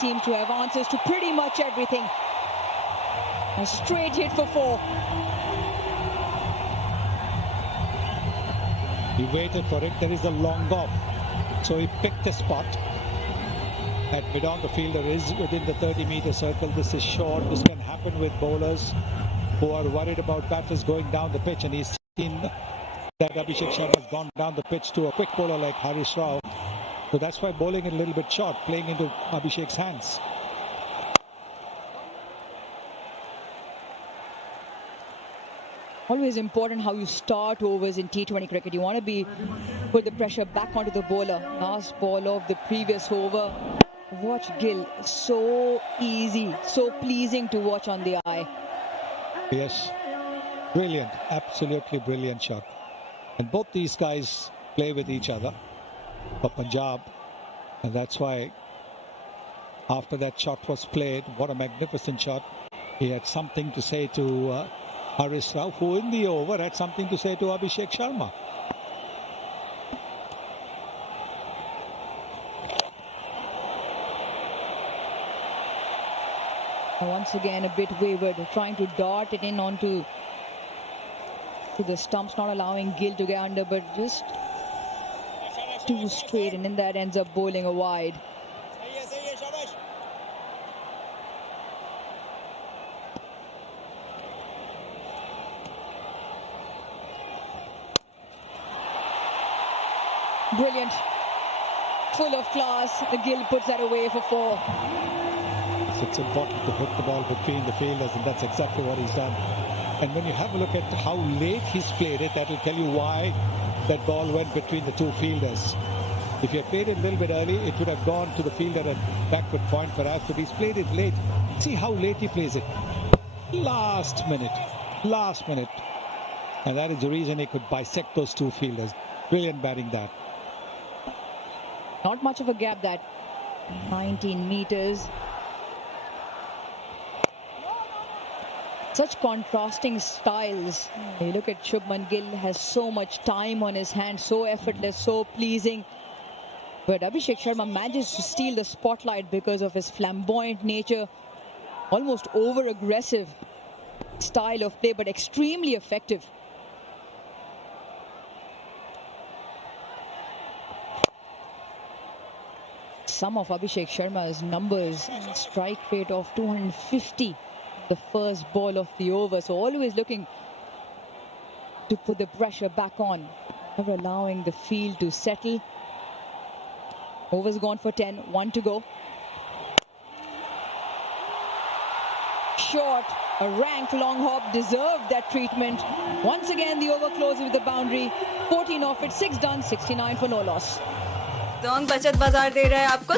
seem to have answers to pretty much everything. A straight hit for 4. He waited for it. There is a long off. So he picked a spot. At mid-on, the fielder is within the 30-meter circle. This is short. This can happen with bowlers who are worried about batters going down the pitch. And he's seen that Abhishek Sharma has gone down the pitch to a quick bowler like Haris Rao. So that's why bowling it a little bit short, playing into Abhishek's hands. Always important how you start overs in T20 cricket. You want to put the pressure back onto the bowler. Last ball of the previous over. Watch Gill. So easy, so pleasing to watch on the eye. Yes, brilliant, absolutely brilliant shot. And both these guys play with each other for Punjab. And that's why after that shot was played, what a magnificent shot. He had something to say to Haris Rao, who in the over had something to say to Abhishek Sharma. Once again, a bit wayward, trying to dart it in onto the stumps, not allowing Gill to get under, but just too straight, and in that ends up bowling a wide. Brilliant, full of class. Gill puts that away for 4. It's important to hit the ball between the fielders, and that's exactly what he's done. And when you have a look at how late he's played it, that will tell you why that ball went between the two fielders. If you had played it a little bit early, it would have gone to the fielder and backward point for us, but he's played it late. See how late he plays it. Last minute. And that is the reason he could bisect those two fielders. Brilliant batting that. Not much of a gap, that 19 meters. Such contrasting styles. You look at Shubman Gill, has so much time on his hands, so effortless, so pleasing. But Abhishek Sharma manages to steal the spotlight because of his flamboyant nature, almost over-aggressive style of play, but extremely effective. Some of Abhishek Sharma's numbers, strike rate of 250. The first ball of the over, so always looking to put the pressure back on, never allowing the field to settle. Over's gone for 10, 1 to go. Short, a rank long hop, deserved that treatment. Once again the over closes with the boundary. 14 off it, 6 done, 69 for no loss. Dong Bachat Bazaar दे रहा है आपको